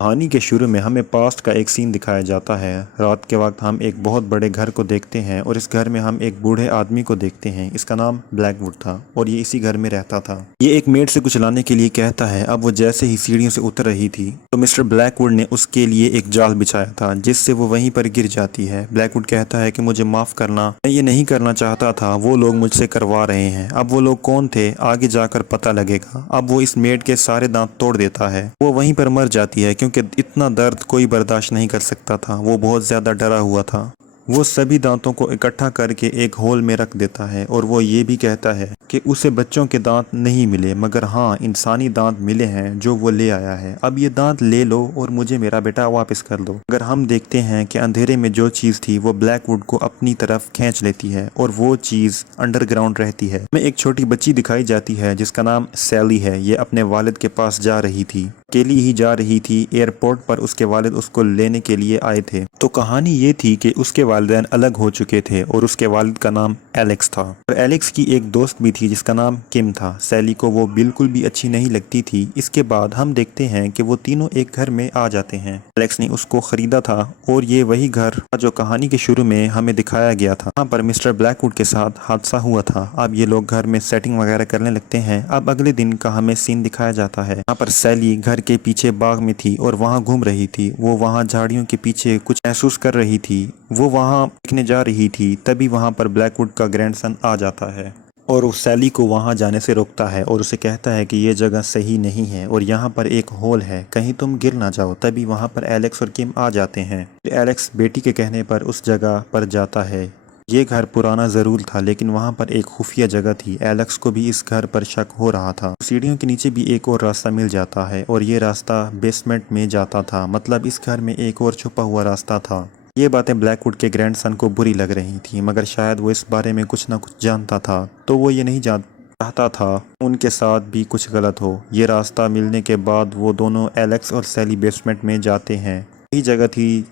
कहानी के शुरू में हमें पास्ट का एक सीन दिखाया जाता है। रात के वक्त हम एक बहुत बड़े घर को देखते हैं और इस घर में हम एक बूढ़े आदमी को देखते हैं। इसका नाम ब्लैकवुड था और ये इसी घर में रहता था। ये एक मेड से कुछ लाने के लिए कहता है। अब वो जैसे ही सीढ़ियों से उतर रही थी तो मिस्टर ब्लैकवुड ने उसके लिए एक जाल बिछाया था जिससे वो वहीं पर गिर जाती है। ब्लैकवुड कहता है कि मुझे माफ करना, मैं ये नहीं करना चाहता था, वो लोग मुझसे करवा रहे हैं। अब वो लोग कौन थे आगे जाकर पता लगेगा। अब वो इस मेड के सारे दांत तोड़ देता है। वो वहीं पर मर जाती है क्योंकि इतना दर्द कोई बर्दाश्त नहीं कर सकता था। वो बहुत ज्यादा डरा हुआ था। वो सभी दांतों को इकट्ठा करके एक होल में रख देता है और वो ये भी कहता है कि उसे बच्चों के दांत नहीं मिले मगर हाँ इंसानी दांत मिले हैं जो वो ले आया है। अब ये दांत ले लो और मुझे मेरा बेटा वापस कर दो। अगर हम देखते हैं कि अंधेरे में जो चीज थी वो ब्लैकवुड को अपनी तरफ खींच लेती है और वो चीज अंडरग्राउंड रहती है। में एक छोटी बच्ची दिखाई जाती है जिसका नाम सैली है। ये अपने वालिद के पास जा रही थी, अकेली ही जा रही थी। एयरपोर्ट पर उसके वालिद उसको लेने के लिए आए थे। तो कहानी ये थी कि उसके वालिदैन अलग हो चुके थे और उसके वालिद का नाम एलेक्स था और एलेक्स की एक दोस्त भी थी जिसका नाम किम था। सैली को वो बिल्कुल भी अच्छी नहीं लगती थी। इसके बाद हम देखते हैं कि वो तीनों एक घर में आ जाते हैं। एलेक्स ने उसको खरीदा था और ये वही घर था जो कहानी के शुरू में हमें दिखाया गया था। यहाँ पर मिस्टर ब्लैकवुड के साथ हादसा हुआ था। अब ये लोग घर में सेटिंग वगैरह करने लगते हैं। अब अगले दिन का हमें सीन दिखाया जाता है। यहाँ पर सैली घर के पीछे बाग में थी और वहां घूम रही थी। वो वहां झाड़ियों के पीछे कुछ महसूस कर रही थी। वो वहां देखने जा रही थी। तभी वहां पर ब्लैकवुड का ग्रैंडसन आ जाता है और उस सैली को वहां जाने से रोकता है और उसे कहता है कि ये जगह सही नहीं है और यहाँ पर एक होल है, कहीं तुम गिर ना जाओ। तभी वहां पर एलेक्स और किम आ जाते हैं। एलेक्स बेटी के कहने पर उस जगह पर जाता है। ये घर पुराना जरूर था लेकिन वहां पर एक खुफिया जगह थी। एलेक्स को भी इस घर पर शक हो रहा था। सीढ़ियों के नीचे भी एक और रास्ता मिल जाता है और ये रास्ता बेसमेंट में जाता था। मतलब इस घर में एक और छुपा हुआ रास्ता था। ये बातें ब्लैकवुड के ग्रैंडसन को बुरी लग रही थी मगर शायद वो इस बारे में कुछ ना कुछ जानता था। तो वो ये नहीं चाहता था उनके साथ भी कुछ गलत हो। ये रास्ता मिलने के बाद वो दोनों एलेक्स और सैली बेसमेंट में जाते हैं। यही जगह थी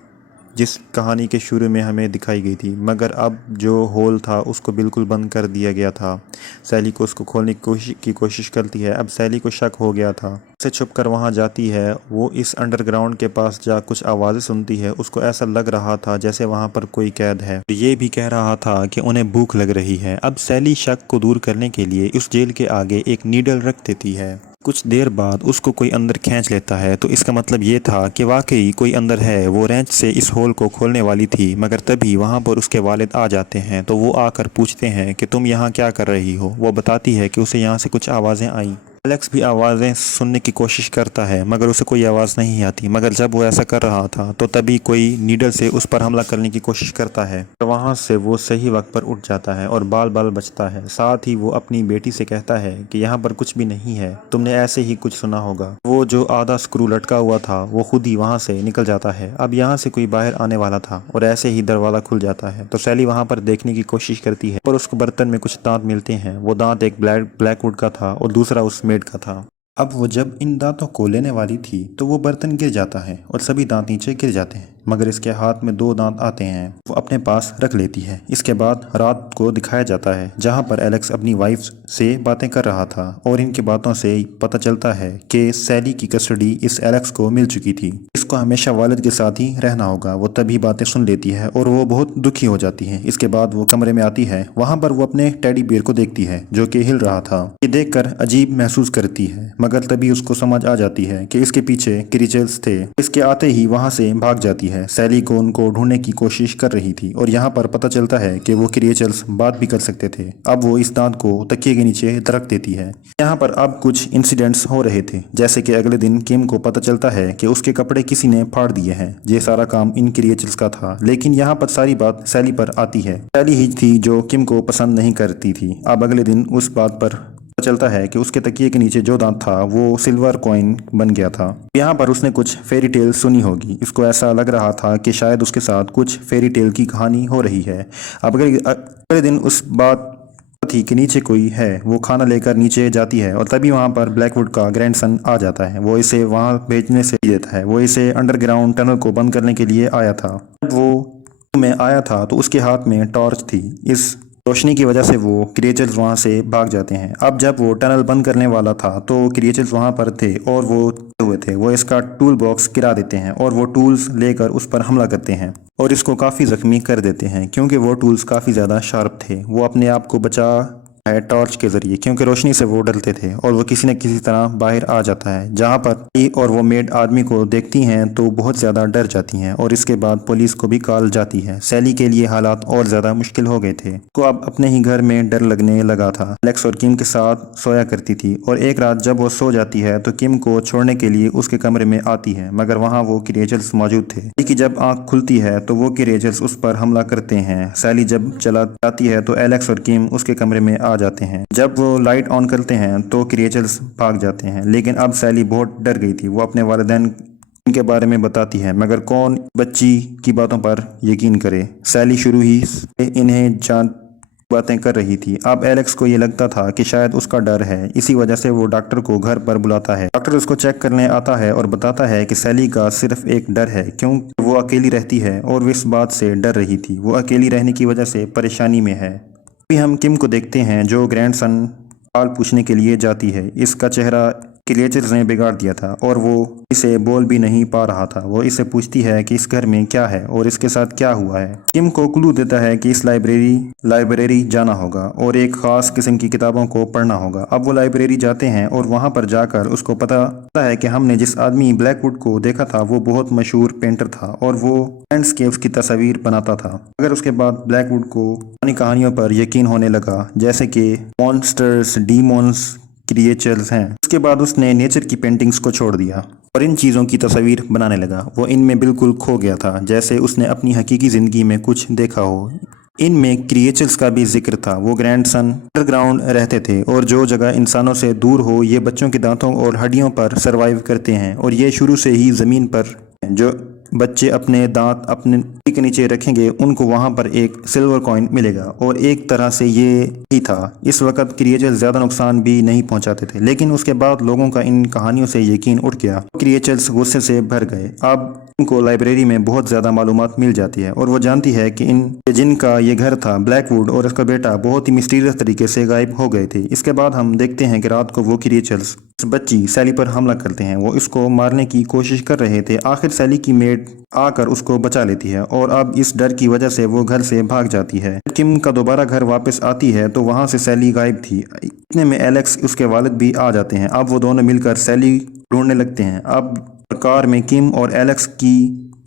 जिस कहानी के शुरू में हमें दिखाई गई थी मगर अब जो होल था उसको बिल्कुल बंद कर दिया गया था। सैली को उसको खोलने की कोशिश करती है। अब सैली को शक हो गया था, से छुप कर वहाँ जाती है। वो इस अंडरग्राउंड के पास जा कुछ आवाज़ें सुनती है। उसको ऐसा लग रहा था जैसे वहाँ पर कोई कैद है। ये भी कह रहा था कि उन्हें भूख लग रही है। अब सैली शक को दूर करने के लिए उस जेल के आगे एक नीडल रख देती है। कुछ देर बाद उसको कोई अंदर खींच लेता है तो इसका मतलब ये था कि वाकई कोई अंदर है। वो रेंच से इस होल को खोलने वाली थी मगर तभी वहाँ पर उसके वालिद आ जाते हैं। तो वो आकर पूछते हैं कि तुम यहाँ क्या कर रही हो। वो बताती है कि उसे यहाँ से कुछ आवाज़ें आई। एलेक्स भी आवाज़ें सुनने की कोशिश करता है मगर उसे कोई आवाज़ नहीं आती। मगर जब वो ऐसा कर रहा था तो तभी कोई नीडल से उस पर हमला करने की कोशिश करता है। तो वहाँ से वो सही वक्त पर उठ जाता है और बाल बाल बचता है। साथ ही वो अपनी बेटी से कहता है कि यहाँ पर कुछ भी नहीं है, तुमने ऐसे ही कुछ सुना होगा। वो जो आधा स्क्रू लटका हुआ था वो खुद ही वहाँ से निकल जाता है। अब यहाँ से कोई बाहर आने वाला था और ऐसे ही दरवाज़ा खुल जाता है। तो सैली वहाँ पर देखने की कोशिश करती है पर उसको बर्तन में कुछ दांत मिलते हैं। वो दांत एक ब्लैकवुड का था और दूसरा उस मेड का था। अब वो जब इन दांतों को लेने वाली थी तो वो बर्तन गिर जाता है और सभी दांत नीचे गिर जाते हैं मगर इसके हाथ में 2 दांत आते हैं। वो अपने पास रख लेती है। इसके बाद रात को दिखाया जाता है जहां पर एलेक्स अपनी वाइफ से बातें कर रहा था और इनकी बातों से पता चलता है कि सैली की कस्टडी इस एलेक्स को मिल चुकी थी। इसको हमेशा वालिद के साथ ही रहना होगा। वो तभी बातें सुन लेती है और वो बहुत दुखी हो जाती है। इसके बाद वो कमरे में आती है। वहां पर वो अपने टेडी बियर को देखती है जो कि हिल रहा था। ये देखकर अजीब महसूस करती है मगर तभी उसको समझ आ जाती है कि इसके पीछे क्रीचर्स थे। इसके आते ही वहां से भाग जाती है। सैली को उनको ढूंढने की कोशिश कर रही थी और यहाँ पर पता चलता है कि वो क्रिएचर्स बात भी कर सकते थे। अब वो इस दांत को तकिए के नीचे रख देती है। यहाँ पर अब कुछ इंसिडेंट्स हो रहे थे जैसे कि अगले दिन किम को पता चलता है कि उसके कपड़े किसी ने फाड़ दिए हैं। ये सारा काम इन क्रिएचर्स का था लेकिन यहाँ पर सारी बात सैली पर आती है। सैली ही थी जो किम को पसंद नहीं करती थी। अब अगले दिन उस बात पर पता चलता है कि उसके तकिए के नीचे जो दांत था वो सिल्वर कॉइन बन गया था। यहाँ पर उसने कुछ फेरी टेल सुनी होगी। इसको ऐसा लग रहा था कि शायद उसके साथ कुछ फेरी टेल की कहानी हो रही है। अब अगले दिन उस बात थी कि नीचे कोई है। वो खाना लेकर नीचे जाती है और तभी वहां पर ब्लैकवुड का ग्रैंडसन आ जाता है। वो इसे वहां भेजने से देता है। वो इसे अंडरग्राउंड टनल को बंद करने के लिए आया था। जब वो में आया था तो उसके हाथ में टॉर्च थी। इस रोशनी की वजह से वो क्रिएचर्स वहाँ से भाग जाते हैं। अब जब वो टनल बंद करने वाला था तो क्रिएचर्स वहाँ पर थे और वो हुए थे। वो इसका टूल बॉक्स गिरा देते हैं और वो टूल्स लेकर उस पर हमला करते हैं और इसको काफ़ी ज़ख्मी कर देते हैं क्योंकि वो टूल्स काफ़ी ज़्यादा शार्प थे। वो अपने आप को बचा है टॉर्च के जरिए क्योंकि रोशनी से वो डरते थे और वो किसी न किसी तरह बाहर आ जाता है, जहाँ पर और वो मेड आदमी को देखती हैं तो बहुत ज़्यादा डर जाती हैं और इसके बाद पुलिस को भी कॉल जाती है। सैली के लिए हालात और ज़्यादा मुश्किल हो गए थे। को अब अपने ही घर में डर लगने लगा था। एलेक्स और किम के साथ सोया करती थी और एक रात जब वो सो जाती है तो किम को छोड़ने के लिए उसके कमरे में आती है, मगर वहाँ वो क्रिएचर्स मौजूद थे। लेकिन जब आँख खुलती है तो वो क्रिएचर्स उस पर हमला करते हैं। सैली जब चला जाती है तो एलेक्स और किम उसके कमरे में आ जाते हैं। जब वो लाइट ऑन करते हैं तो क्रिएचर्स भाग जाते हैं, लेकिन अब सैली बहुत डर गई थी। वो अपने वालिदैन के बारे में बताती है, मगर कौन बच्ची की बातों पर यकीन करे। सैली शुरू ही से इन्हें जान बातें कर रही थी। अब एलेक्स को ये लगता था कि शायद उसका डर है, इसी वजह से वो डॉक्टर को घर पर बुलाता है। डॉक्टर उसको चेक करने आता है और बताता है कि सैली का सिर्फ एक डर है क्योंकि वो अकेली रहती है और वो इस बात से डर रही थी। वो अकेली रहने की वजह से परेशानी में है। अभी हम किम को देखते हैं जो ग्रैंडसन हाल पूछने के लिए जाती है। इसका चेहरा क्रिएचर्स ने बिगाड़ दिया था और वो इसे बोल भी नहीं पा रहा था। वो इसे पूछती है कि इस घर में क्या है और इसके साथ क्या हुआ है। किम को क्लू देता है कि इस लाइब्रेरी जाना होगा और एक खास किस्म की किताबों को पढ़ना होगा। अब वो लाइब्रेरी जाते हैं और वहाँ पर जाकर उसको पता है कि हमने जिस आदमी ब्लैकवुड को देखा था वो बहुत मशहूर पेंटर था और वो लैंडस्केप्स की तस्वीर बनाता था। अगर उसके बाद ब्लैकवुड को पुरानी कहानियों पर यकीन होने लगा, जैसे कि मॉन्स्टर्स, डीमोन्स, क्रिएचर्स हैं। उसके बाद उसने नेचर की पेंटिंग्स को छोड़ दिया और इन चीज़ों की तस्वीर बनाने लगा। वो इनमें बिल्कुल खो गया था, जैसे उसने अपनी हकीकी ज़िंदगी में कुछ देखा हो। इनमें क्रिएचर्स का भी जिक्र था। वो ग्रैंडसन अंडरग्राउंड रहते थे और जो जगह इंसानों से दूर हो, ये बच्चों के दांतों और हड्डियों पर सरवाइव करते हैं और ये शुरू से ही ज़मीन पर जो बच्चे अपने दांत अपने के नीचे रखेंगे उनको वहां पर एक सिल्वर कॉइन मिलेगा और एक तरह से ये ही था। इस वक्त क्रिएचर्स ज्यादा नुकसान भी नहीं पहुंचाते थे, लेकिन उसके बाद लोगों का इन कहानियों से यकीन उठ गया। क्रिएचर्स गुस्से से भर गए। अब उनको लाइब्रेरी में बहुत ज्यादा मालूमात मिल जाती है और वो जानती है कि जिनका ये घर था ब्लैकवुड और उसका बेटा बहुत ही मिस्टीरियस तरीके से गायब हो गए थे। इसके बाद हम देखते हैं कि रात को वो क्रिएचर्स इस बच्ची सैली पर हमला करते हैं। वो इसको मारने की कोशिश कर रहे थे। आखिर सैली की मेड आकर उसको बचा लेती है और अब इस डर की वजह से वो घर से भाग जाती है। किम का दोबारा घर वापस आती है तो वहां से सैली गायब थी। इतने में एलेक्स उसके वालिद भी आ जाते हैं। अब वो दोनों मिलकर सैली ढूंढने लगते हैं। अब कार में किम और एलेक्स की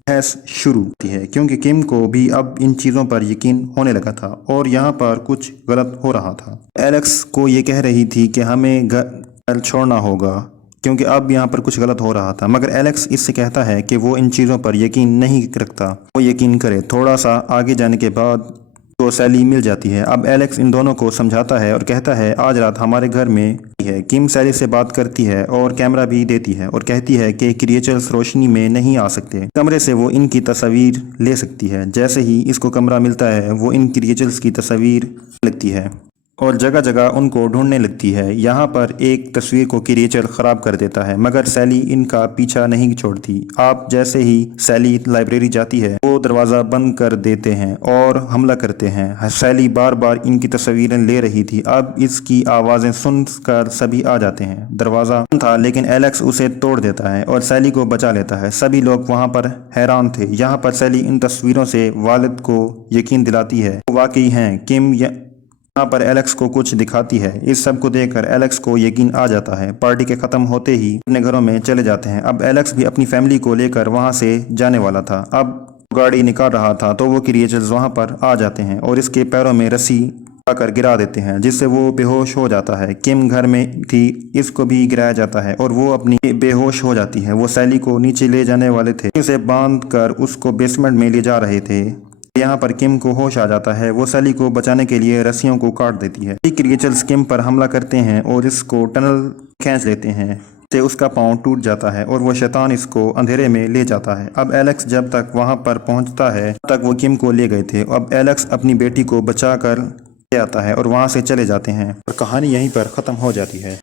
बहस शुरू होती है क्योंकि किम को भी अब इन चीज़ों पर यकीन होने लगा था और यहाँ पर कुछ गलत हो रहा था। एलेक्स को ये कह रही थी कि हमें घर छोड़ना होगा क्योंकि अब यहाँ पर कुछ गलत हो रहा था, मगर एलेक्स इससे कहता है कि वो इन चीज़ों पर यकीन नहीं रखता। वो यकीन करे। थोड़ा सा आगे जाने के बाद तो सैली मिल जाती है। अब एलेक्स इन दोनों को समझाता है और कहता है आज रात हमारे घर में है। किम सैली से बात करती है और कैमरा भी देती है और कहती है कि क्रिएचर्स रोशनी में नहीं आ सकते। कमरे से वो इनकी तस्वीर ले सकती है। जैसे ही इसको कमरा मिलता है वो इन क्रिएचर्स की तस्वीर लगती है और जगह जगह उनको ढूंढने लगती है। यहाँ पर एक तस्वीर को क्रिएचर खराब कर देता है, मगर सैली इनका पीछा नहीं छोड़ती। आप जैसे ही सैली लाइब्रेरी जाती है वो दरवाज़ा बंद कर देते हैं और हमला करते हैं। सैली बार बार इनकी तस्वीरें ले रही थी। अब इसकी आवाज़ें सुनकर सभी आ जाते हैं। दरवाज़ा बंद था लेकिन एलेक्स उसे तोड़ देता है और सैली को बचा लेता है। सभी लोग वहाँ पर हैरान थे। यहाँ पर सैली इन तस्वीरों से वालिद को यकीन दिलाती है वाकई हैं। किम यहाँ पर एलेक्स को कुछ दिखाती है। इस सब को देखकर एलेक्स को यकीन आ जाता है। पार्टी के खत्म होते ही अपने घरों में चले जाते हैं। अब एलेक्स भी अपनी फैमिली को लेकर वहां से जाने वाला था। अब गाड़ी निकाल रहा था तो वो क्रिएचर्स वहां पर आ जाते हैं और इसके पैरों में रस्सी आकर गिरा देते हैं, जिससे वो बेहोश हो जाता है। किम घर में थी, इसको भी गिराया जाता है और वो अपनी बेहोश हो जाती है। वो सैली को नीचे ले जाने वाले थे, उसे बांध कर उसको बेसमेंट में ले जा रहे थे। यहाँ पर किम को होश आ जाता है। वो सैली को बचाने के लिए रस्सियों को काट देती है। क्रिएचर्स किम पर हमला करते हैं और इसको टनल खींच लेते हैं से उसका पांव टूट जाता है और वो शैतान इसको अंधेरे में ले जाता है। अब एलेक्स जब तक वहां पर पहुंचता है तब तक वो किम को ले गए थे। अब एलेक्स अपनी बेटी को बचा कर ले आता है और वहां से चले जाते हैं और कहानी यहीं पर खत्म हो जाती है।